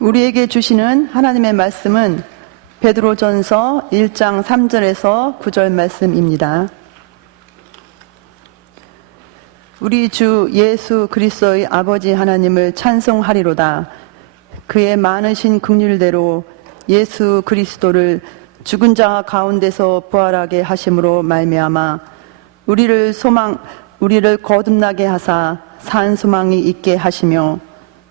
우리에게 주시는 하나님의 말씀은 베드로전서 1장 3절에서 9절 말씀입니다. 우리 주 예수 그리스도의 아버지 하나님을 찬송하리로다. 그의 많으신 긍휼대로 예수 그리스도를 죽은 자 가운데서 부활하게 하심으로 말미암아 우리를 거듭나게 하사 산 소망이 있게 하시며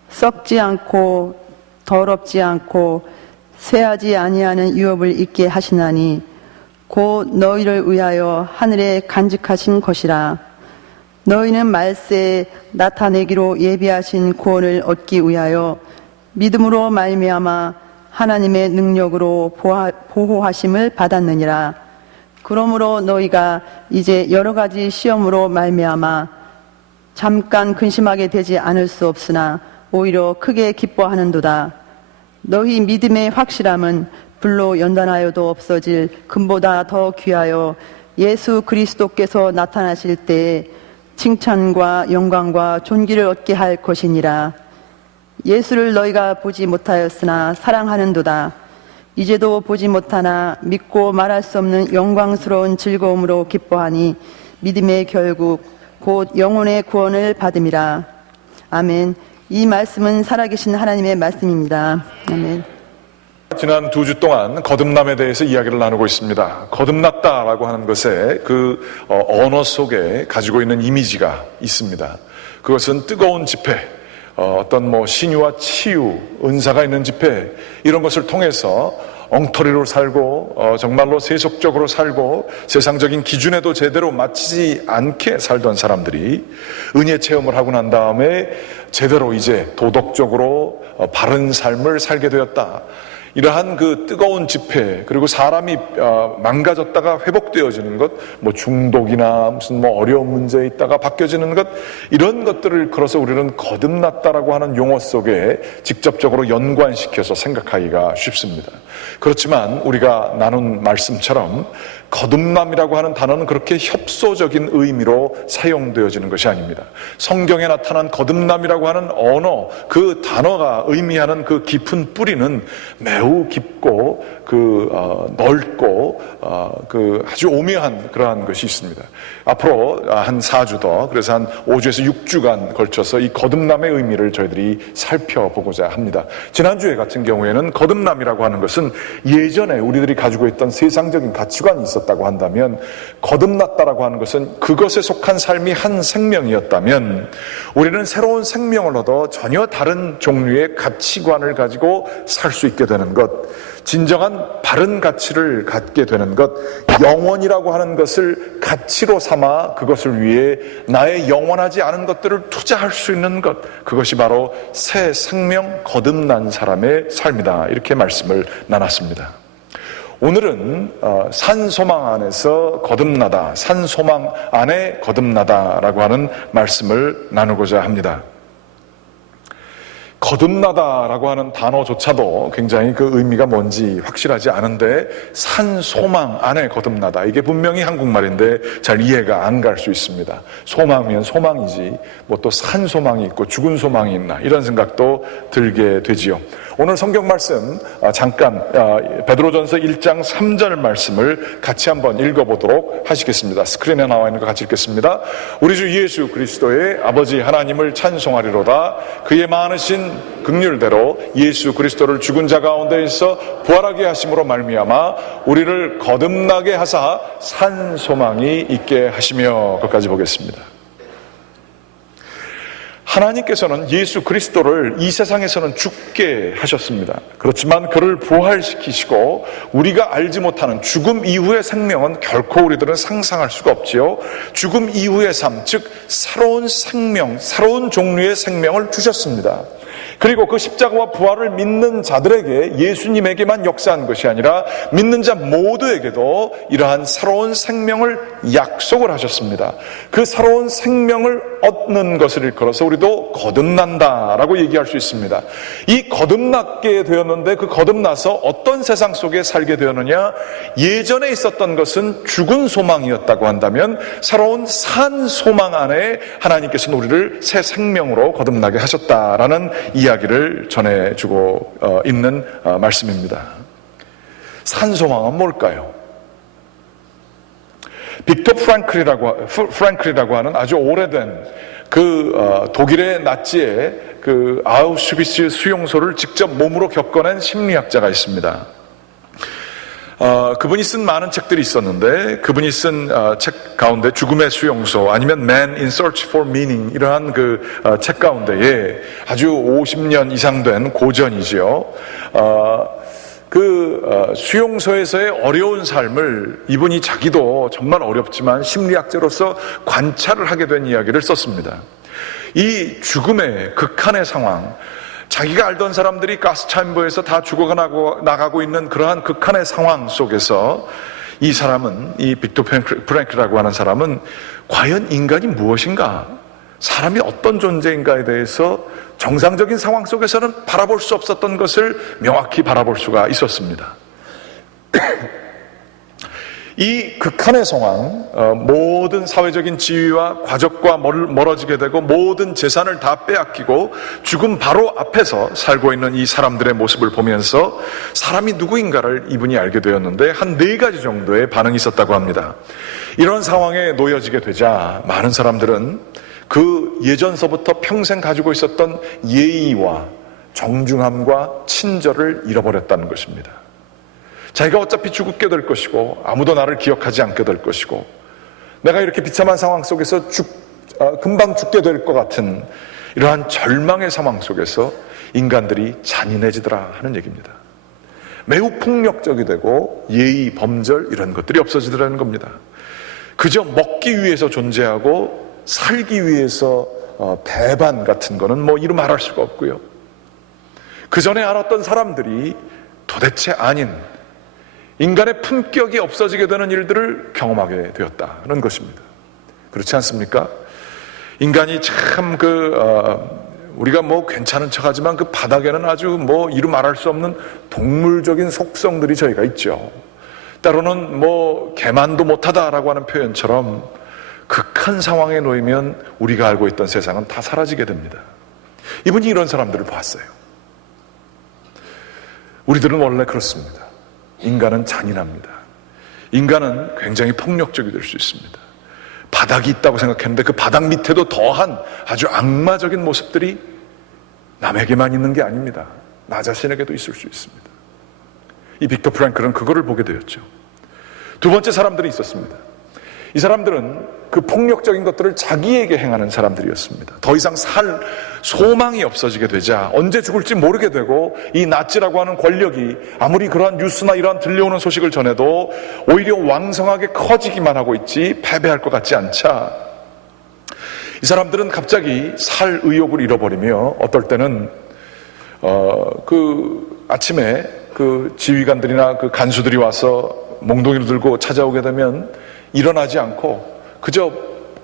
썩지 않고 더럽지 않고 쇠하지 아니하는 유업을 있게 하시나니 곧 너희를 위하여 하늘에 간직하신 것이라. 너희는 말세에 나타내기로 예비하신 구원을 얻기 위하여 믿음으로 말미암아 하나님의 능력으로 보호하심을 받았느니라. 그러므로 너희가 이제 여러 가지 시험으로 말미암아 잠깐 근심하게 되지 않을 수 없으나 오히려 크게 기뻐하는도다. 너희 믿음의 확실함은 불로 연단하여도 없어질 금보다 더 귀하여 예수 그리스도께서 나타나실 때에 칭찬과 영광과 존귀를 얻게 할 것이니라. 예수를 너희가 보지 못하였으나 사랑하는도다. 이제도 보지 못하나 믿고 말할 수 없는 영광스러운 즐거움으로 기뻐하니 믿음의 결국 곧 영혼의 구원을 받음이라. 아멘. 이 말씀은 살아계신 하나님의 말씀입니다. 아멘. 지난 2주 동안 거듭남에 대해서 이야기를 나누고 있습니다. 거듭났다라고 하는 것에 그 언어 속에 가지고 있는 이미지가 있습니다. 그것은 뜨거운 집회, 어떤 신유와 치유, 은사가 있는 집회, 이런 것을 통해서 엉터리로 살고 정말로 세속적으로 살고 세상적인 기준에도 제대로 맞추지 않게 살던 사람들이 은혜 체험을 하고 난 다음에 제대로 이제 도덕적으로 바른 삶을 살게 되었다. 이러한 그 뜨거운 집회, 그리고 사람이 망가졌다가 회복되어지는 것, 중독이나 무슨 어려운 문제에 있다가 바뀌어지는 것, 이런 것들을 걸어서 우리는 거듭났다라고 하는 용어 속에 직접적으로 연관시켜서 생각하기가 쉽습니다. 그렇지만 우리가 나눈 말씀처럼 거듭남이라고 하는 단어는 그렇게 협소적인 의미로 사용되어지는 것이 아닙니다. 성경에 나타난 거듭남이라고 하는 언어, 그 단어가 의미하는 그 깊은 뿌리는 매우 깊고 넓고 아주 오묘한 그러한 것이 있습니다. 앞으로 한 4주 더, 그래서 한 5주에서 6주간 걸쳐서 이 거듭남의 의미를 저희들이 살펴보고자 합니다. 지난주에 같은 경우에는 거듭남이라고 하는 것은 예전에 우리들이 가지고 있던 세상적인 가치관이 있었다고 한다면, 거듭났다라고 하는 것은 그것에 속한 삶이 한 생명이었다면 우리는 새로운 생명을 얻어 전혀 다른 종류의 가치관을 가지고 살 수 있게 되는 것, 진정한 바른 가치를 갖게 되는 것, 영원이라고 하는 것을 가치로 삼아 그것을 위해 나의 영원하지 않은 것들을 투자할 수 있는 것, 그것이 바로 새 생명 거듭난 사람의 삶이다, 이렇게 말씀을 나눴습니다. 오늘은 산소망 안에서 거듭나다, 산소망 안에 거듭나다라고 하는 말씀을 나누고자 합니다. 거듭나다라고 하는 단어조차도 굉장히 그 의미가 뭔지 확실하지 않은데, 산소망 안에 거듭나다, 이게 분명히 한국말인데 잘 이해가 안 갈 수 있습니다. 소망이면 소망이지 또 산소망이 있고 죽은 소망이 있나, 이런 생각도 들게 되지요. 오늘 성경 말씀 잠깐 베드로전서 1장 3절 말씀을 같이 한번 읽어보도록 하시겠습니다. 스크린에 나와 있는 거 같이 읽겠습니다. 우리 주 예수 그리스도의 아버지 하나님을 찬송하리로다. 그의 많으신 긍휼대로 예수 그리스도를 죽은 자 가운데에서 부활하게 하심으로 말미암아 우리를 거듭나게 하사 산 소망이 있게 하시며, 끝까지 보겠습니다. 하나님께서는 예수 그리스도를 이 세상에서는 죽게 하셨습니다. 그렇지만 그를 부활시키시고 우리가 알지 못하는 죽음 이후의 생명은 결코 우리들은 상상할 수가 없지요. 죽음 이후의 삶, 즉 새로운 생명, 새로운 종류의 생명을 주셨습니다. 그리고 그 십자가와 부활을 믿는 자들에게, 예수님에게만 역사한 것이 아니라 믿는 자 모두에게도 이러한 새로운 생명을 약속을 하셨습니다. 그 새로운 생명을 얻는 것을 일컬어서 우리도 우리도 거듭난다라고 얘기할 수 있습니다. 이 거듭나게 되었는데 그 거듭나서 어떤 세상 속에 살게 되었느냐? 예전에 있었던 것은 죽은 소망이었다고 한다면 새로운 산 소망 안에 하나님께서는 우리를 새 생명으로 거듭나게 하셨다라는 이야기를 전해주고 있는 말씀입니다. 산 소망은 뭘까요? 빅터 프랑클이라고 하는 아주 오래된 독일의 나치의 아우슈비츠 수용소를 직접 몸으로 겪어낸 심리학자가 있습니다. 그분이 쓴 많은 책들이 있었는데 그분이 쓴 책 가운데 죽음의 수용소 아니면 Man in Search for Meaning 이러한 책 가운데에 아주 50년 이상 된 고전이죠. 수용소에서의 어려운 삶을 이분이 자기도 정말 어렵지만 심리학자로서 관찰을 하게 된 이야기를 썼습니다. 이 죽음의 극한의 상황, 자기가 알던 사람들이 가스챔버에서 다 죽어나가고 있는 그러한 극한의 상황 속에서 이 사람은, 이 빅터 프랭클이라고 하는 사람은 과연 인간이 무엇인가? 사람이 어떤 존재인가에 대해서 정상적인 상황 속에서는 바라볼 수 없었던 것을 명확히 바라볼 수가 있었습니다. 이 극한의 상황, 모든 사회적인 지위와 과적과 멀어지게 되고 모든 재산을 다 빼앗기고 죽음 바로 앞에서 살고 있는 이 사람들의 모습을 보면서 사람이 누구인가를 이분이 알게 되었는데 한 4가지 정도의 반응이 있었다고 합니다. 이런 상황에 놓여지게 되자 많은 사람들은 그 예전서부터 평생 가지고 있었던 예의와 정중함과 친절을 잃어버렸다는 것입니다. 자기가 어차피 죽게 될 것이고 아무도 나를 기억하지 않게 될 것이고 내가 이렇게 비참한 상황 속에서 금방 죽게 될 것 같은 이러한 절망의 상황 속에서 인간들이 잔인해지더라 하는 얘기입니다. 매우 폭력적이 되고 예의, 범절 이런 것들이 없어지더라는 겁니다. 그저 먹기 위해서 존재하고 살기 위해서 배반 같은 거는 이루 말할 수가 없고요. 그 전에 알았던 사람들이 도대체 아닌 인간의 품격이 없어지게 되는 일들을 경험하게 되었다는 것입니다. 그렇지 않습니까? 인간이 참 우리가 괜찮은 척하지만 그 바닥에는 아주 이루 말할 수 없는 동물적인 속성들이 저희가 있죠. 때로는 개만도 못하다라고 하는 표현처럼 극한 상황에 놓이면 우리가 알고 있던 세상은 다 사라지게 됩니다. 이분이 이런 사람들을 봤어요. 우리들은 원래 그렇습니다. 인간은 잔인합니다. 인간은 굉장히 폭력적이 될 수 있습니다. 바닥이 있다고 생각했는데 그 바닥 밑에도 더한 아주 악마적인 모습들이 남에게만 있는 게 아닙니다. 나 자신에게도 있을 수 있습니다. 이 빅터 프랭클은 그거를 보게 되었죠. 두 번째 사람들이 있었습니다. 이 사람들은 그 폭력적인 것들을 자기에게 행하는 사람들이었습니다. 더 이상 살 소망이 없어지게 되자 언제 죽을지 모르게 되고 이 나치라고 하는 권력이 아무리 그러한 뉴스나 이러한 들려오는 소식을 전해도 오히려 왕성하게 커지기만 하고 있지 패배할 것 같지 않자 이 사람들은 갑자기 살 의욕을 잃어버리며 어떨 때는 아침에 지휘관들이나 간수들이 와서 몽둥이를 들고 찾아오게 되면 일어나지 않고 그저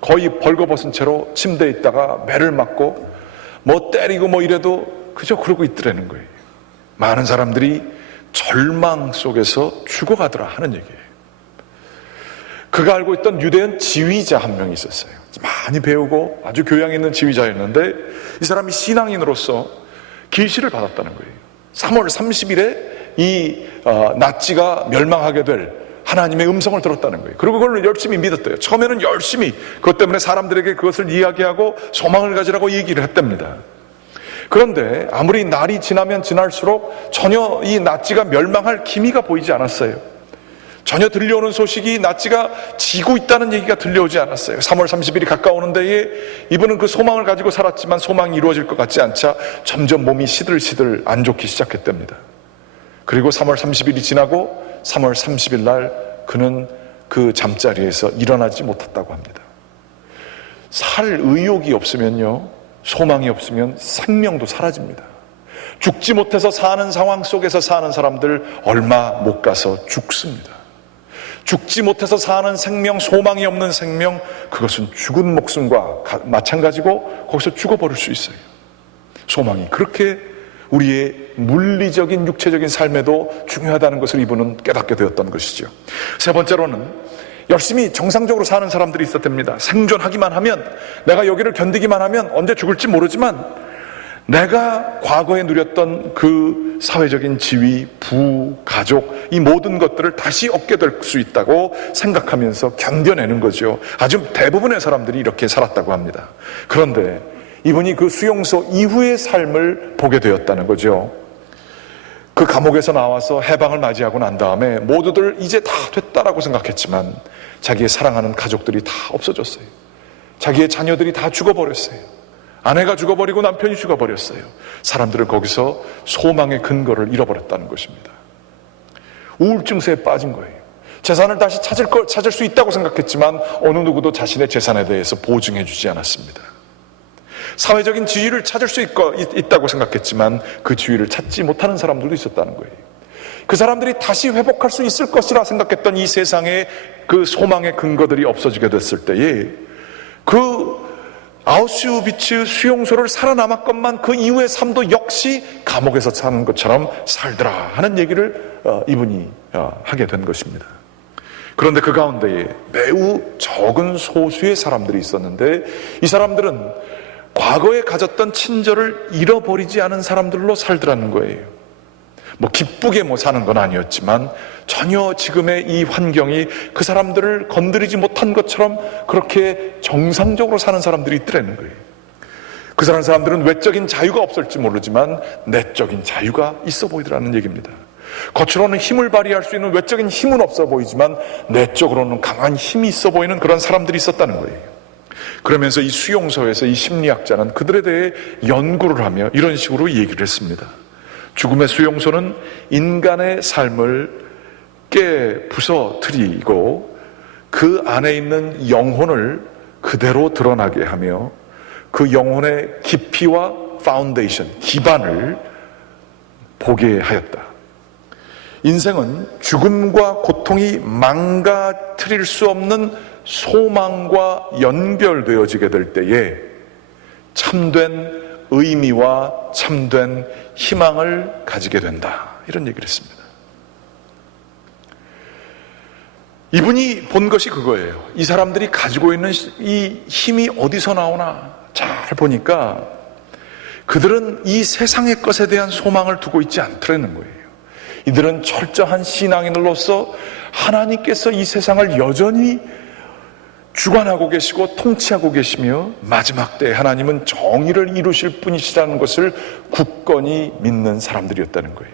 거의 벌거벗은 채로 침대에 있다가 매를 맞고 때리고 이래도 그저 그러고 있더라는 거예요. 많은 사람들이 절망 속에서 죽어가더라 하는 얘기예요. 그가 알고 있던 유대인 지휘자 한 명이 있었어요. 많이 배우고 아주 교양 있는 지휘자였는데 이 사람이 신앙인으로서 계시를 받았다는 거예요. 3월 30일에 이 나치가 멸망하게 될 하나님의 음성을 들었다는 거예요. 그리고 그걸 열심히 믿었대요. 처음에는 열심히 그것 때문에 사람들에게 그것을 이야기하고 소망을 가지라고 얘기를 했답니다. 그런데 아무리 날이 지나면 지날수록 전혀 이 나치가 멸망할 기미가 보이지 않았어요. 전혀 들려오는 소식이 나치가 지고 있다는 얘기가 들려오지 않았어요. 3월 30일이 가까우는 데에 이분은 그 소망을 가지고 살았지만 소망이 이루어질 것 같지 않자 점점 몸이 시들시들 안 좋기 시작했답니다. 그리고 3월 30일이 지나고 3월 30일 날 그는 그 잠자리에서 일어나지 못했다고 합니다. 살 의욕이 없으면요, 소망이 없으면 생명도 사라집니다. 죽지 못해서 사는 상황 속에서 사는 사람들 얼마 못 가서 죽습니다. 죽지 못해서 사는 생명, 소망이 없는 생명, 그것은 죽은 목숨과 마찬가지고 거기서 죽어버릴 수 있어요. 소망이 그렇게 우리의 물리적인 육체적인 삶에도 중요하다는 것을 이분은 깨닫게 되었던 것이죠. 세 번째로는 열심히 정상적으로 사는 사람들이 있었답니다. 생존하기만 하면, 내가 여기를 견디기만 하면 언제 죽을지 모르지만 내가 과거에 누렸던 그 사회적인 지위, 부, 가족, 이 모든 것들을 다시 얻게 될 수 있다고 생각하면서 견뎌내는 거죠. 아주 대부분의 사람들이 이렇게 살았다고 합니다. 그런데 이분이 그 수용소 이후의 삶을 보게 되었다는 거죠. 그 감옥에서 나와서 해방을 맞이하고 난 다음에 모두들 이제 다 됐다라고 생각했지만 자기의 사랑하는 가족들이 다 없어졌어요. 자기의 자녀들이 다 죽어버렸어요. 아내가 죽어버리고 남편이 죽어버렸어요. 사람들은 거기서 소망의 근거를 잃어버렸다는 것입니다. 우울증세에 빠진 거예요. 재산을 다시 찾을 수 있다고 생각했지만 어느 누구도 자신의 재산에 대해서 보증해 주지 않았습니다. 사회적인 지위를 찾을 수 있다고 생각했지만 그 지위를 찾지 못하는 사람들도 있었다는 거예요. 그 사람들이 다시 회복할 수 있을 것이라 생각했던 이 세상의 그 소망의 근거들이 없어지게 됐을 때에 그 아우슈비츠 수용소를 살아남았건만 그 이후의 삶도 역시 감옥에서 사는 것처럼 살더라 하는 얘기를 이분이 하게 된 것입니다. 그런데 그 가운데에 매우 적은 소수의 사람들이 있었는데 이 사람들은 과거에 가졌던 친절을 잃어버리지 않은 사람들로 살더라는 거예요. 기쁘게 사는 건 아니었지만 전혀 지금의 이 환경이 그 사람들을 건드리지 못한 것처럼 그렇게 정상적으로 사는 사람들이 있더라는 거예요. 그 사람들은 외적인 자유가 없을지 모르지만 내적인 자유가 있어 보이더라는 얘기입니다. 겉으로는 힘을 발휘할 수 있는 외적인 힘은 없어 보이지만 내적으로는 강한 힘이 있어 보이는 그런 사람들이 있었다는 거예요. 그러면서 이 수용소에서 이 심리학자는 그들에 대해 연구를 하며 이런 식으로 얘기를 했습니다. 죽음의 수용소는 인간의 삶을 부서뜨리고 그 안에 있는 영혼을 그대로 드러나게 하며 그 영혼의 깊이와 파운데이션, 기반을 보게 하였다. 인생은 죽음과 고통이 망가뜨릴 수 없는 소망과 연결되어지게 될 때에 참된 의미와 참된 희망을 가지게 된다. 이런 얘기를 했습니다. 이분이 본 것이 그거예요. 이 사람들이 가지고 있는 이 힘이 어디서 나오나 잘 보니까 그들은 이 세상의 것에 대한 소망을 두고 있지 않더라는 거예요. 이들은 철저한 신앙인으로서 하나님께서 이 세상을 여전히 주관하고 계시고 통치하고 계시며 마지막 때에 하나님은 정의를 이루실 분이시라는 것을 굳건히 믿는 사람들이었다는 거예요.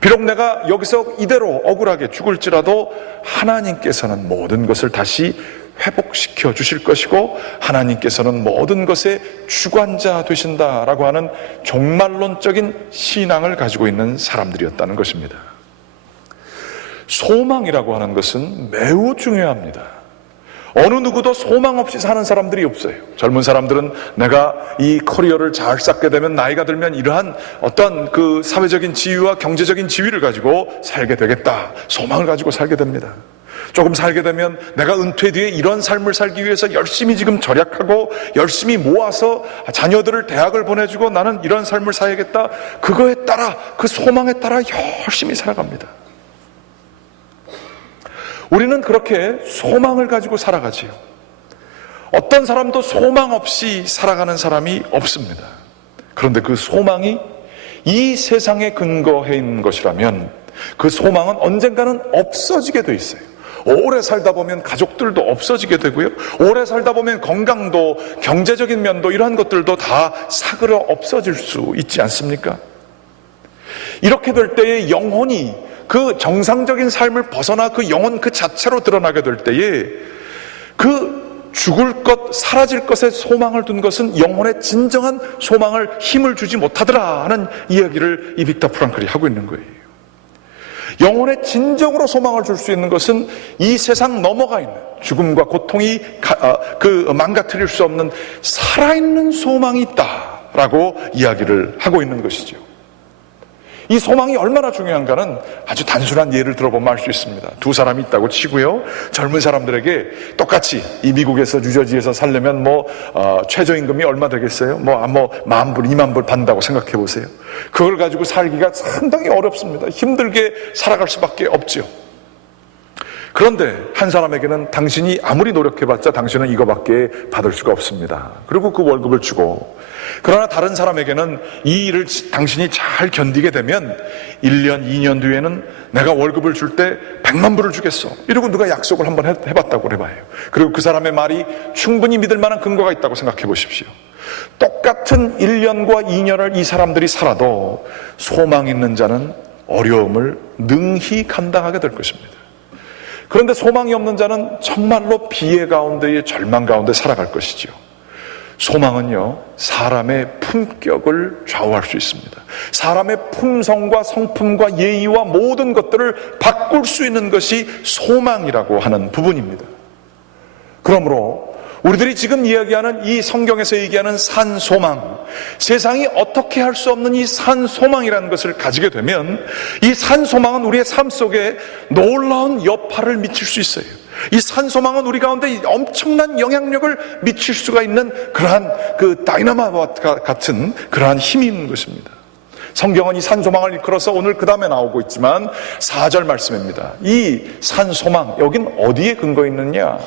비록 내가 여기서 이대로 억울하게 죽을지라도 하나님께서는 모든 것을 다시 회복시켜 주실 것이고 하나님께서는 모든 것의 주관자 되신다라고 하는 종말론적인 신앙을 가지고 있는 사람들이었다는 것입니다. 소망이라고 하는 것은 매우 중요합니다. 어느 누구도 소망 없이 사는 사람들이 없어요. 젊은 사람들은 내가 이 커리어를 잘 쌓게 되면 나이가 들면 이러한 어떤 그 사회적인 지위와 경제적인 지위를 가지고 살게 되겠다. 소망을 가지고 살게 됩니다. 조금 살게 되면 내가 은퇴 뒤에 이런 삶을 살기 위해서 열심히 지금 절약하고 열심히 모아서 자녀들을 대학을 보내주고 나는 이런 삶을 살야겠다. 그거에 따라 그 소망에 따라 열심히 살아갑니다. 우리는 그렇게 소망을 가지고 살아가지요. 어떤 사람도 소망 없이 살아가는 사람이 없습니다. 그런데 그 소망이 이 세상에 근거해 있는 것이라면 그 소망은 언젠가는 없어지게 돼 있어요. 오래 살다 보면 가족들도 없어지게 되고요. 오래 살다 보면 건강도 경제적인 면도 이러한 것들도 다 사그러 없어질 수 있지 않습니까? 이렇게 될 때에 영혼이 그 정상적인 삶을 벗어나 그 영혼 그 자체로 드러나게 될 때에 그 죽을 것, 사라질 것에 소망을 둔 것은 영혼의 진정한 소망을 힘을 주지 못하더라 하는 이야기를 이 빅터 프랑클이 하고 있는 거예요. 영혼의 진정으로 소망을 줄 수 있는 것은 이 세상 넘어가 있는 죽음과 고통이 망가뜨릴 수 없는 살아있는 소망이 있다라고 이야기를 하고 있는 것이죠. 이 소망이 얼마나 중요한가는 아주 단순한 예를 들어보면 알 수 있습니다. 두 사람이 있다고 치고요. 젊은 사람들에게 똑같이 이 미국에서 뉴저지에서 살려면 최저임금이 얼마 되겠어요? 10,000불, 20,000불 받는다고 생각해 보세요. 그걸 가지고 살기가 상당히 어렵습니다. 힘들게 살아갈 수밖에 없죠. 그런데 한 사람에게는 당신이 아무리 노력해봤자 당신은 이거밖에 받을 수가 없습니다. 그리고 그 월급을 주고, 그러나 다른 사람에게는 이 일을 당신이 잘 견디게 되면 1년, 2년 뒤에는 내가 월급을 줄 때 1,000,000불을 주겠어, 이러고 누가 약속을 한번 해봤다고 해봐요. 그리고 그 사람의 말이 충분히 믿을 만한 근거가 있다고 생각해 보십시오. 똑같은 1년과 2년을 이 사람들이 살아도 소망 있는 자는 어려움을 능히 감당하게 될 것입니다. 그런데 소망이 없는 자는 정말로 비애 가운데의 절망 가운데 살아갈 것이지요. 소망은요, 사람의 품격을 좌우할 수 있습니다. 사람의 품성과 성품과 예의와 모든 것들을 바꿀 수 있는 것이 소망이라고 하는 부분입니다. 그러므로 우리들이 지금 이야기하는 이 성경에서 얘기하는 산소망, 세상이 어떻게 할 수 없는 이 산소망이라는 것을 가지게 되면 이 산소망은 우리의 삶 속에 놀라운 여파를 미칠 수 있어요. 이 산소망은 우리 가운데 엄청난 영향력을 미칠 수가 있는 그러한 그 다이너마이트와 같은 그러한 힘이 있는 것입니다. 성경은 이 산소망을 일컬어서 오늘 그 다음에 나오고 있지만 4절 말씀입니다. 이 산소망, 여긴 어디에 근거 있느냐?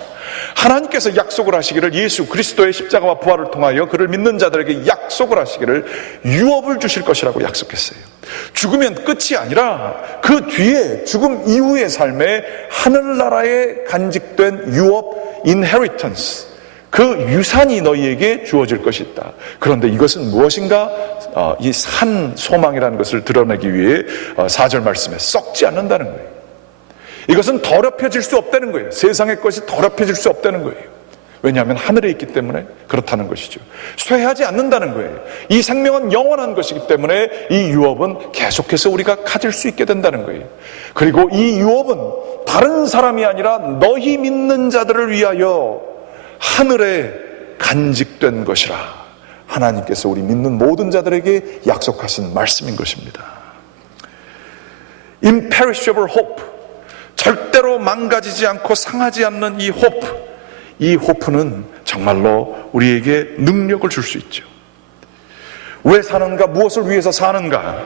하나님께서 약속을 하시기를, 예수 그리스도의 십자가와 부활을 통하여 그를 믿는 자들에게 약속을 하시기를 유업을 주실 것이라고 약속했어요. 죽으면 끝이 아니라 그 뒤에, 죽음 이후의 삶에 하늘나라에 간직된 유업, inheritance, 그 유산이 너희에게 주어질 것이 있다. 그런데 이것은 무엇인가? 이 산 소망이라는 것을 드러내기 위해 4절 말씀에 썩지 않는다는 거예요. 이것은 더럽혀질 수 없다는 거예요. 세상의 것이 더럽혀질 수 없다는 거예요. 왜냐하면 하늘에 있기 때문에 그렇다는 것이죠. 쇠하지 않는다는 거예요. 이 생명은 영원한 것이기 때문에 이 유업은 계속해서 우리가 가질 수 있게 된다는 거예요. 그리고 이 유업은 다른 사람이 아니라 너희 믿는 자들을 위하여 하늘에 간직된 것이라 하나님께서 우리 믿는 모든 자들에게 약속하신 말씀인 것입니다. Imperishable hope, 절대로 망가지지 않고 상하지 않는 이 호프, 이 호프는 정말로 우리에게 능력을 줄 수 있죠. 왜 사는가? 무엇을 위해서 사는가?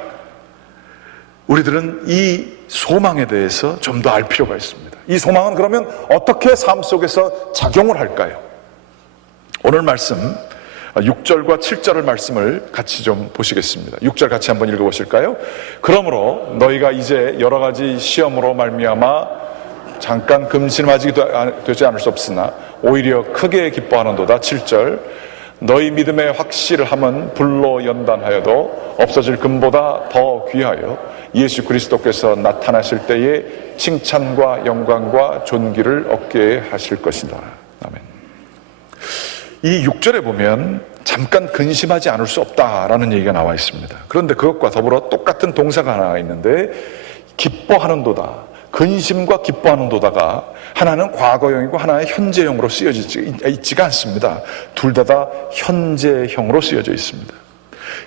우리들은 이 소망에 대해서 좀 더 알 필요가 있습니다. 이 소망은 그러면 어떻게 삶 속에서 작용을 할까요? 오늘 말씀 6절과 7절의 말씀을 같이 좀 보시겠습니다. 6절 같이 한번 읽어보실까요? 그러므로 너희가 이제 여러 가지 시험으로 말미암아 잠깐 금심하지 되지 않을 수 없으나 오히려 크게 기뻐하는도다. 7절, 너희 믿음의 확실함은 불로 연단하여도 없어질 금보다 더 귀하여 예수 그리스도께서 나타나실 때에 칭찬과 영광과 존귀를 얻게 하실 것이다. 아멘. 이 6절에 보면 잠깐 근심하지 않을 수 없다라는 얘기가 나와 있습니다. 그런데 그것과 더불어 똑같은 동사가 하나 있는데, 기뻐하는도다, 근심과 기뻐하는도다가 하나는 과거형이고 하나는 현재형으로 쓰여져 있지가 않습니다. 둘 다 현재형으로 쓰여져 있습니다.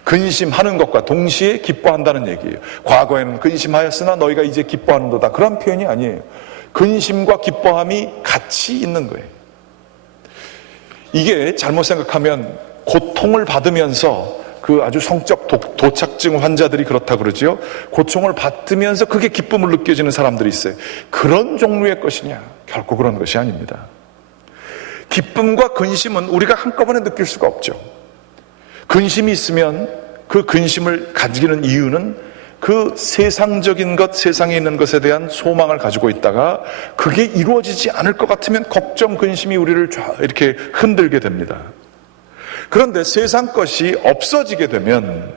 근심하는 것과 동시에 기뻐한다는 얘기예요. 과거에는 근심하였으나 너희가 이제 기뻐하는도다, 그런 표현이 아니에요. 근심과 기뻐함이 같이 있는 거예요. 이게 잘못 생각하면 고통을 받으면서, 그 아주 성적 도착증 환자들이 그렇다 그러지요. 고통을 받으면서 그게 기쁨을 느껴지는 사람들이 있어요. 그런 종류의 것이냐? 결코 그런 것이 아닙니다. 기쁨과 근심은 우리가 한꺼번에 느낄 수가 없죠. 근심이 있으면 그 근심을 가지는 이유는 그 세상적인 것, 세상에 있는 것에 대한 소망을 가지고 있다가 그게 이루어지지 않을 것 같으면 걱정, 근심이 우리를 이렇게 흔들게 됩니다. 그런데 세상 것이 없어지게 되면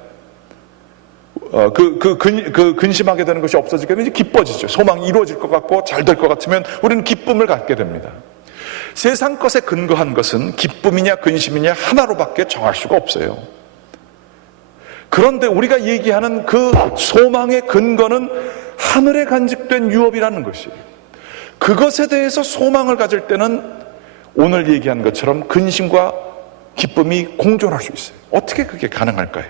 근심하게 되는 것이 없어지게 되면 이제 기뻐지죠. 소망이 이루어질 것 같고 잘 될 것 같으면 우리는 기쁨을 갖게 됩니다. 세상 것에 근거한 것은 기쁨이냐 근심이냐 하나로밖에 정할 수가 없어요. 그런데 우리가 얘기하는 그 소망의 근거는 하늘에 간직된 유업이라는 것이에요. 그것에 대해서 소망을 가질 때는 오늘 얘기한 것처럼 근심과 기쁨이 공존할 수 있어요. 어떻게 그게 가능할까요?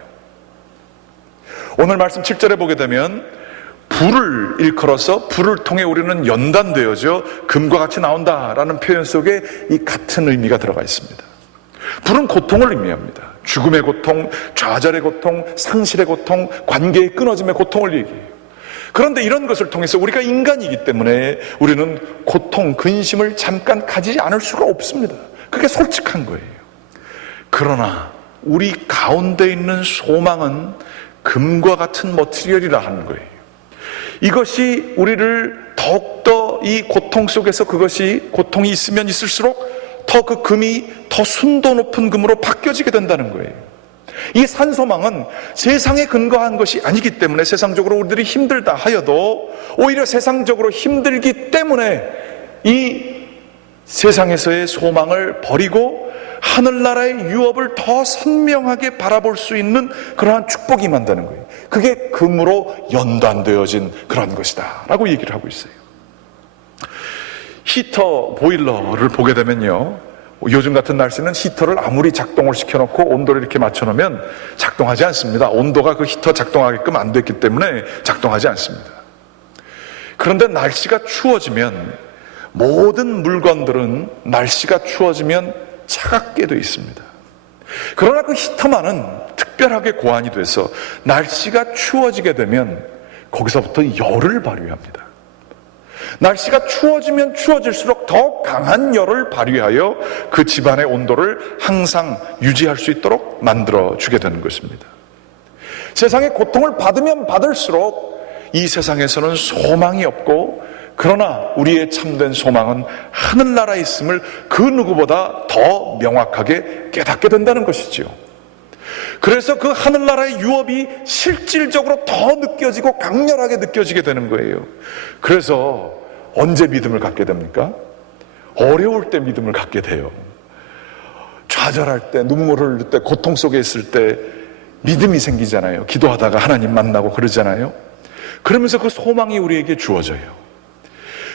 오늘 말씀 7절에 보게 되면 불을 일컬어서 불을 통해 우리는 연단되어져 금과 같이 나온다라는 표현 속에 이 같은 의미가 들어가 있습니다. 불은 고통을 의미합니다. 죽음의 고통, 좌절의 고통, 상실의 고통, 관계의 끊어짐의 고통을 얘기해요. 그런데 이런 것을 통해서 우리가 인간이기 때문에 우리는 고통, 근심을 잠깐 가지지 않을 수가 없습니다. 그게 솔직한 거예요. 그러나 우리 가운데 있는 소망은 금과 같은 머티리얼이라 하는 거예요. 이것이 우리를 더욱더 이 고통 속에서 그것이 고통이 있으면 있을수록 더 그 금이 더 순도 높은 금으로 바뀌어지게 된다는 거예요. 이 산소망은 세상에 근거한 것이 아니기 때문에 세상적으로 우리들이 힘들다 하여도 오히려 세상적으로 힘들기 때문에 이 세상에서의 소망을 버리고 하늘나라의 유업을 더 선명하게 바라볼 수 있는 그러한 축복이 임한다는 거예요. 그게 금으로 연단되어진 그런 것이다 라고 얘기를 하고 있어요. 히터 보일러를 보게 되면요, 요즘 같은 날씨는 히터를 아무리 작동을 시켜놓고 온도를 이렇게 맞춰놓으면 작동하지 않습니다. 온도가 그 히터 작동하게끔 안 됐기 때문에 작동하지 않습니다. 그런데 날씨가 추워지면 모든 물건들은 날씨가 추워지면 차갑게 되어 있습니다. 그러나 그 히터만은 특별하게 고안이 돼서 날씨가 추워지게 되면 거기서부터 열을 발휘합니다. 날씨가 추워지면 추워질수록 더 강한 열을 발휘하여 그 집안의 온도를 항상 유지할 수 있도록 만들어주게 되는 것입니다. 세상에 고통을 받으면 받을수록 이 세상에서는 소망이 없고, 그러나 우리의 참된 소망은 하늘나라에 있음을 그 누구보다 더 명확하게 깨닫게 된다는 것이지요. 그래서 그 하늘나라의 유업이 실질적으로 더 느껴지고 강렬하게 느껴지게 되는 거예요. 그래서 언제 믿음을 갖게 됩니까? 어려울 때 믿음을 갖게 돼요. 좌절할 때, 눈물을 흘릴 때, 고통 속에 있을 때 믿음이 생기잖아요. 기도하다가 하나님 만나고 그러잖아요. 그러면서 그 소망이 우리에게 주어져요.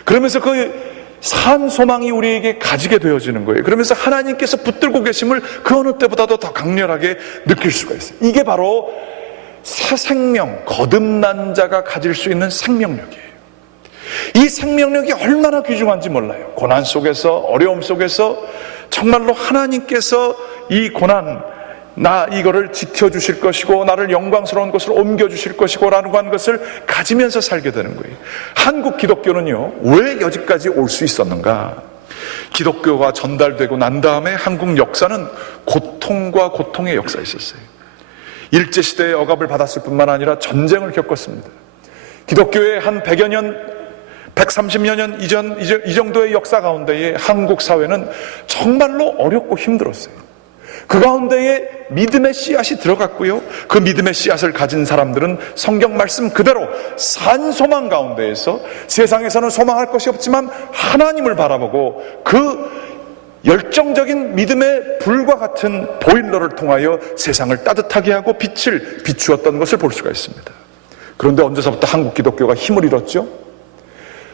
그러면서 그 산 소망이 우리에게 가지게 되어지는 거예요. 그러면서 하나님께서 붙들고 계심을 그 어느 때보다도 더 강렬하게 느낄 수가 있어요. 이게 바로 새 생명, 거듭난 자가 가질 수 있는 생명력이에요. 이 생명력이 얼마나 귀중한지 몰라요. 고난 속에서, 어려움 속에서 정말로 하나님께서 이 고난, 나 이거를 지켜주실 것이고 나를 영광스러운 곳으로 옮겨주실 것이고 라는 것을 가지면서 살게 되는 거예요. 한국 기독교는요, 왜 여기까지 올 수 있었는가? 기독교가 전달되고 난 다음에 한국 역사는 고통과 고통의 역사가 있었어요. 일제시대의 억압을 받았을 뿐만 아니라 전쟁을 겪었습니다. 기독교의 한 100여 년, 130여 년 이전 이 정도의 역사 가운데에 한국 사회는 정말로 어렵고 힘들었어요. 그 가운데에 믿음의 씨앗이 들어갔고요, 그 믿음의 씨앗을 가진 사람들은 성경 말씀 그대로 산 소망 가운데에서 세상에서는 소망할 것이 없지만 하나님을 바라보고 그 열정적인 믿음의 불과 같은 보일러를 통하여 세상을 따뜻하게 하고 빛을 비추었던 것을 볼 수가 있습니다. 그런데 언제서부터 한국 기독교가 힘을 잃었죠?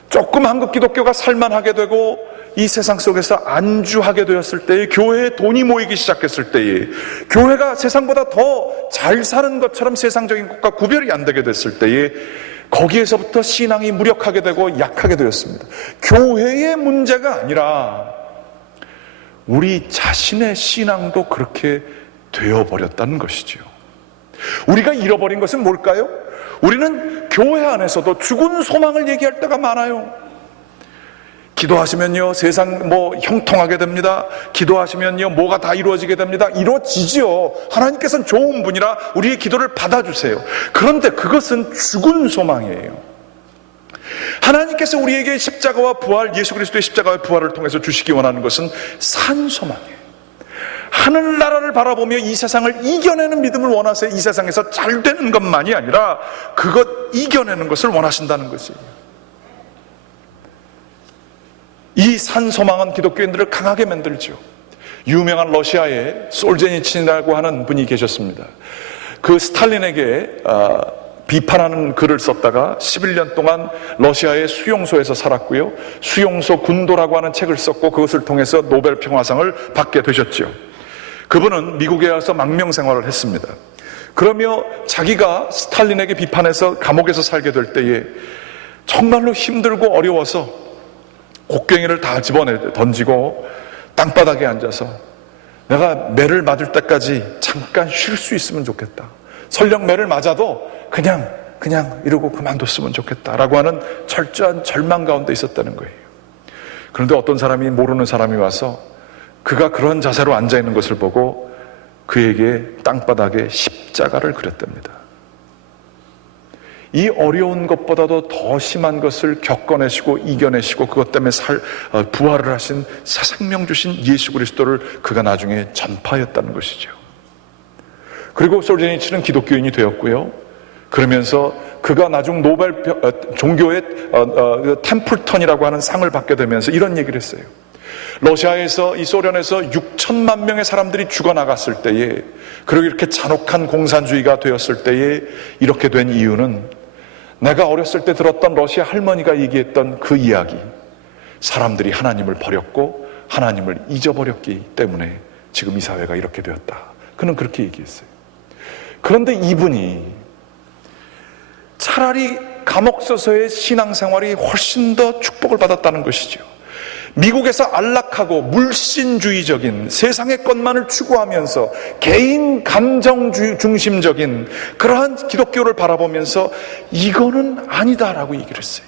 조금 한국 기독교가 살만하게 되고 이 세상 속에서 안주하게 되었을 때에, 교회에 돈이 모이기 시작했을 때에, 교회가 세상보다 더 잘 사는 것처럼 세상적인 것과 구별이 안 되게 됐을 때에 거기에서부터 신앙이 무력하게 되고 약하게 되었습니다. 교회의 문제가 아니라 우리 자신의 신앙도 그렇게 되어버렸다는 것이죠. 우리가 잃어버린 것은 뭘까요? 우리는 교회 안에서도 죽은 소망을 얘기할 때가 많아요. 기도하시면요 세상 형통하게 됩니다. 기도하시면요 뭐가 다 이루어지게 됩니다. 이루어지지요. 하나님께서는 좋은 분이라 우리의 기도를 받아주세요. 그런데 그것은 죽은 소망이에요. 하나님께서 우리에게 십자가와 부활, 예수 그리스도의 십자가와 부활을 통해서 주시기 원하는 것은 산 소망이에요. 하늘나라를 바라보며 이 세상을 이겨내는 믿음을 원하세요. 이 세상에서 잘 되는 것만이 아니라 그것 이겨내는 것을 원하신다는 것이에요. 이 산소망은 기독교인들을 강하게 만들죠. 유명한 러시아의 솔제니친이라고 하는 분이 계셨습니다. 그 스탈린에게 비판하는 글을 썼다가 11년 동안 러시아의 수용소에서 살았고요, 수용소 군도라고 하는 책을 썼고 그것을 통해서 노벨 평화상을 받게 되셨죠. 그분은 미국에 와서 망명 생활을 했습니다. 그러며 자기가 스탈린에게 비판해서 감옥에서 살게 될 때에 정말로 힘들고 어려워서 곡괭이를 다 집어내 던지고 땅바닥에 앉아서 내가 매를 맞을 때까지 잠깐 쉴 수 있으면 좋겠다. 설령 매를 맞아도 그냥 이러고 그만뒀으면 좋겠다라고 하는 철저한 절망 가운데 있었다는 거예요. 그런데 어떤 사람이, 모르는 사람이 와서 그가 그런 자세로 앉아있는 것을 보고 그에게 땅바닥에 십자가를 그렸답니다. 이 어려운 것보다도 더 심한 것을 겪어내시고 이겨내시고 그것 때문에 부활을 하신 새 생명 주신 예수 그리스도를 그가 나중에 전파했다는 것이죠. 그리고 솔제니츠는 기독교인이 되었고요. 그러면서 그가 나중 노벨 종교의 템플턴이라고 하는 상을 받게 되면서 이런 얘기를 했어요. 러시아에서, 이 소련에서 6천만 명의 사람들이 죽어나갔을 때에, 그리고 이렇게 잔혹한 공산주의가 되었을 때에 이렇게 된 이유는 내가 어렸을 때 들었던 러시아 할머니가 얘기했던 그 이야기, 사람들이 하나님을 버렸고 하나님을 잊어버렸기 때문에 지금 이 사회가 이렇게 되었다. 그는 그렇게 얘기했어요. 그런데 이분이 차라리 감옥서서의 신앙생활이 훨씬 더 축복을 받았다는 것이죠. 미국에서 안락하고 물신주의적인 세상의 것만을 추구하면서 개인 감정 중심적인 그러한 기독교를 바라보면서 이거는 아니다라고 얘기를 했어요.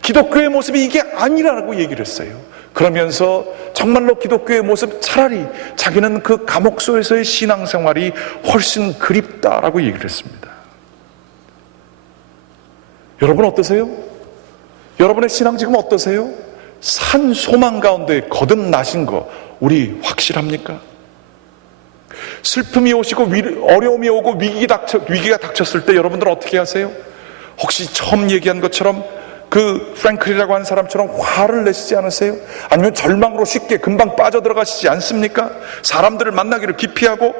기독교의 모습이 이게 아니라고 얘기를 했어요. 그러면서 정말로 기독교의 모습, 차라리 자기는 그 감옥소에서의 신앙생활이 훨씬 그립다라고 얘기를 했습니다. 여러분 어떠세요? 여러분의 신앙 지금 어떠세요? 산 소망 가운데 거듭나신 거 우리 확실합니까? 슬픔이 오시고 어려움이 오고 위기가 닥쳤을 때 여러분들은 어떻게 하세요? 혹시 처음 얘기한 것처럼 그 프랭클이라고 하는 사람처럼 화를 내시지 않으세요? 아니면 절망으로 쉽게 금방 빠져들어가시지 않습니까? 사람들을 만나기를 기피하고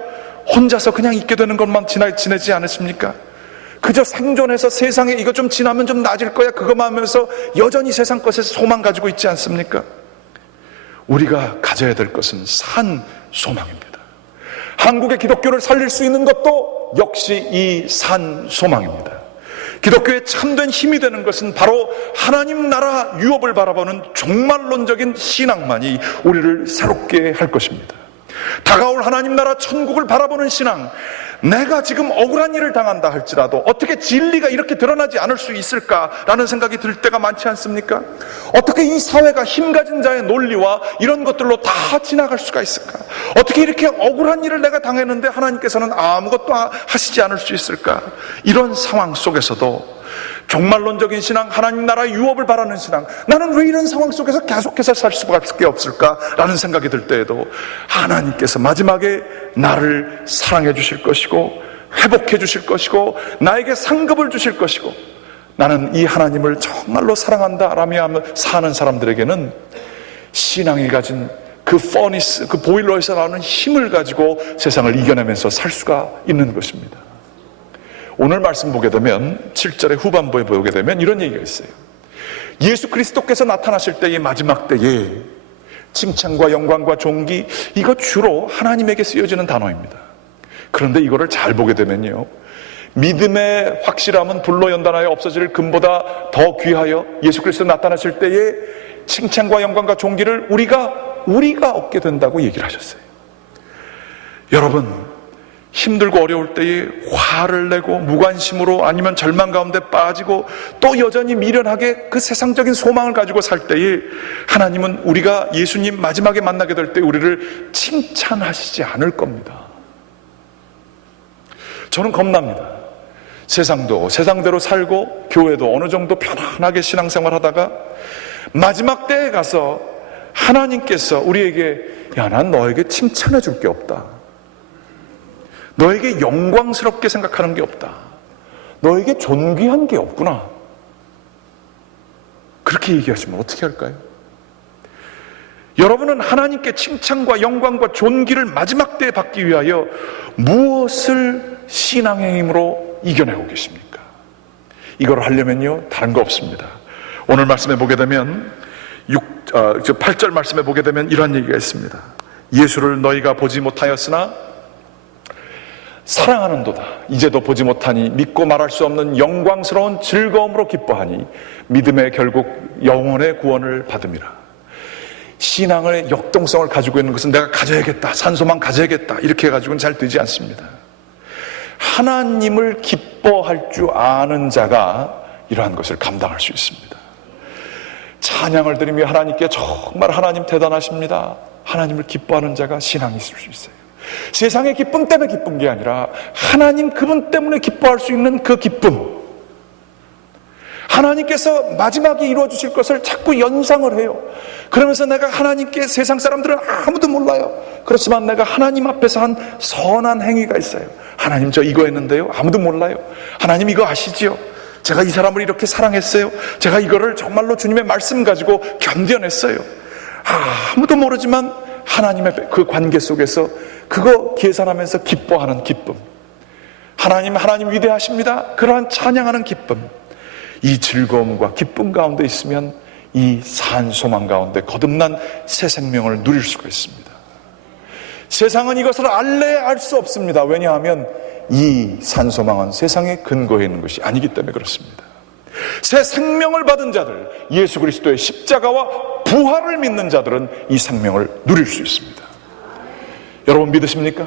혼자서 그냥 있게 되는 것만 지내지 않으십니까? 그저 생존해서 세상에 이거 좀 지나면 좀 나아질 거야 그것만 하면서 여전히 세상 것에서 소망 가지고 있지 않습니까? 우리가 가져야 될 것은 산 소망입니다. 한국의 기독교를 살릴 수 있는 것도 역시 이 산 소망입니다. 기독교의 참된 힘이 되는 것은 바로 하나님 나라 유업을 바라보는 종말론적인 신앙만이 우리를 새롭게 할 것입니다. 다가올 하나님 나라 천국을 바라보는 신앙, 내가 지금 억울한 일을 당한다 할지라도 어떻게 진리가 이렇게 드러나지 않을 수 있을까라는 생각이 들 때가 많지 않습니까? 어떻게 이 사회가 힘가진 자의 논리와 이런 것들로 다 지나갈 수가 있을까? 어떻게 이렇게 억울한 일을 내가 당했는데 하나님께서는 아무것도 하시지 않을 수 있을까? 이런 상황 속에서도 종말론적인 신앙, 하나님 나라의 유업을 바라는 신앙, 나는 왜 이런 상황 속에서 계속해서 살 수밖에 없을까라는 생각이 들 때에도 하나님께서 마지막에 나를 사랑해 주실 것이고 회복해 주실 것이고 나에게 상급을 주실 것이고 나는 이 하나님을 정말로 사랑한다라며 사는 사람들에게는 신앙이 가진 그 퍼니스, 그 보일러에서 나오는 힘을 가지고 세상을 이겨내면서 살 수가 있는 것입니다. 오늘 말씀 보게 되면 7절의 후반부에 보게 되면 이런 얘기가 있어요. 예수 그리스도께서 나타나실 때의 마지막 때에 칭찬과 영광과 존귀, 이거 주로 하나님에게 쓰여지는 단어입니다. 그런데 이거를 잘 보게 되면요, 믿음의 확실함은 불로 연단하여 없어질 금보다 더 귀하여 예수 그리스도 나타나실 때에 칭찬과 영광과 존귀를 우리가 얻게 된다고 얘기를 하셨어요. 여러분, 힘들고 어려울 때에 화를 내고 무관심으로 아니면 절망 가운데 빠지고 또 여전히 미련하게 그 세상적인 소망을 가지고 살 때에 하나님은 우리가 예수님 마지막에 만나게 될 때 우리를 칭찬하시지 않을 겁니다. 저는 겁납니다. 세상도 세상대로 살고 교회도 어느 정도 편안하게 신앙생활 하다가 마지막 때에 가서 하나님께서 우리에게 야, 난 너에게 칭찬해 줄 게 없다. 너에게 영광스럽게 생각하는 게 없다. 너에게 존귀한 게 없구나. 그렇게 얘기하시면 어떻게 할까요? 여러분은 하나님께 칭찬과 영광과 존귀를 마지막 때에 받기 위하여 무엇을 신앙의 힘으로 이겨내고 계십니까? 이걸 하려면요, 다른 거 없습니다. 오늘 말씀에 보게 되면 8절 말씀에 보게 되면 이러한 얘기가 있습니다. 예수를 너희가 보지 못하였으나 사랑하는도다. 이제도 보지 못하니 믿고 말할 수 없는 영광스러운 즐거움으로 기뻐하니 믿음의 결국 영혼의 구원을 받음이라. 신앙의 역동성을 가지고 있는 것은 내가 가져야겠다, 산소만 가져야겠다 이렇게 해가지고는 잘 되지 않습니다. 하나님을 기뻐할 줄 아는 자가 이러한 것을 감당할 수 있습니다. 찬양을 드리며 하나님께 정말 하나님 대단하십니다, 하나님을 기뻐하는 자가 신앙이 있을 수 있어요. 세상의 기쁨 때문에 기쁜 게 아니라 하나님 그분 때문에 기뻐할 수 있는 그 기쁨, 하나님께서 마지막에 이루어 주실 것을 자꾸 연상을 해요. 그러면서 내가 하나님께, 세상 사람들은 아무도 몰라요. 그렇지만 내가 하나님 앞에서 한 선한 행위가 있어요. 하나님 저 이거 했는데요, 아무도 몰라요. 하나님 이거 아시지요? 제가 이 사람을 이렇게 사랑했어요. 제가 이거를 정말로 주님의 말씀 가지고 견뎌냈어요. 아무도 모르지만 하나님의 그 관계 속에서 그거 계산하면서 기뻐하는 기쁨, 하나님 위대하십니다, 그러한 찬양하는 기쁨, 이 즐거움과 기쁨 가운데 있으면 이 산소망 가운데 거듭난 새 생명을 누릴 수가 있습니다. 세상은 이것을 알래 알 수 없습니다. 왜냐하면 이 산소망은 세상에 근거해 있는 것이 아니기 때문에 그렇습니다. 새 생명을 받은 자들, 예수 그리스도의 십자가와 부활을 믿는 자들은 이 생명을 누릴 수 있습니다. 여러분 믿으십니까?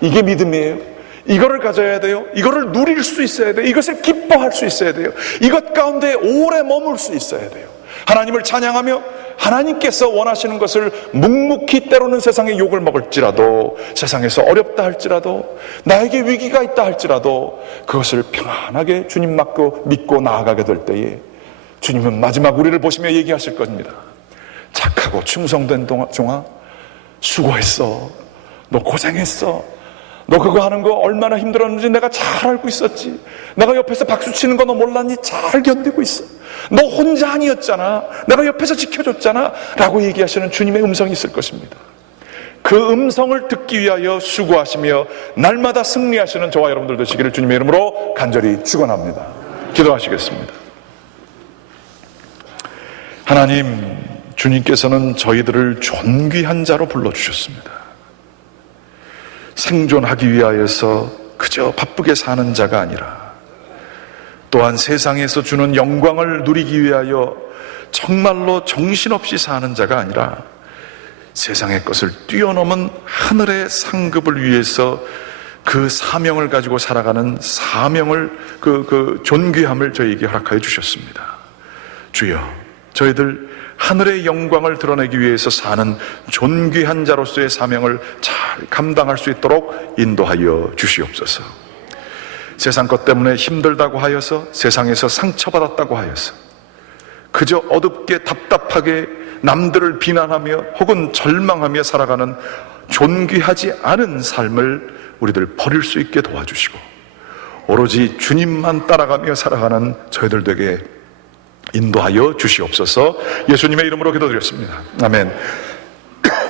이게 믿음이에요. 이거를 가져야 돼요. 이거를 누릴 수 있어야 돼요. 이것을 기뻐할 수 있어야 돼요. 이것 가운데 오래 머물 수 있어야 돼요. 하나님을 찬양하며 하나님께서 원하시는 것을 묵묵히, 때로는 세상의 욕을 먹을지라도, 세상에서 어렵다 할지라도, 나에게 위기가 있다 할지라도 그것을 평안하게 주님 믿고 나아가게 될 때에 주님은 마지막 우리를 보시며 얘기하실 겁니다. 착하고 충성된 종아, 수고했어. 너 고생했어. 너 그거 하는 거 얼마나 힘들었는지 내가 잘 알고 있었지. 내가 옆에서 박수 치는 거 너 몰랐니? 잘 견디고 있어. 너 혼자 아니었잖아. 내가 옆에서 지켜줬잖아 라고 얘기하시는 주님의 음성이 있을 것입니다. 그 음성을 듣기 위하여 수고하시며 날마다 승리하시는 저와 여러분들 되시기를 주님의 이름으로 간절히 축원합니다. 기도하시겠습니다. 하나님, 주님께서는 저희들을 존귀한 자로 불러주셨습니다. 생존하기 위하여서 그저 바쁘게 사는 자가 아니라, 또한 세상에서 주는 영광을 누리기 위하여 정말로 정신없이 사는 자가 아니라 세상의 것을 뛰어넘은 하늘의 상급을 위해서 그 사명을 가지고 살아가는 사명을, 그 존귀함을 저희에게 허락하여 주셨습니다. 주여, 저희들 하늘의 영광을 드러내기 위해서 사는 존귀한 자로서의 사명을 잘 감당할 수 있도록 인도하여 주시옵소서. 세상 것 때문에 힘들다고 하여서, 세상에서 상처받았다고 하여서 그저 어둡게 답답하게 남들을 비난하며 혹은 절망하며 살아가는 존귀하지 않은 삶을 우리들 버릴 수 있게 도와주시고, 오로지 주님만 따라가며 살아가는 저희들 되게 인도하여 주시옵소서. 예수님의 이름으로 기도드렸습니다. 아멘.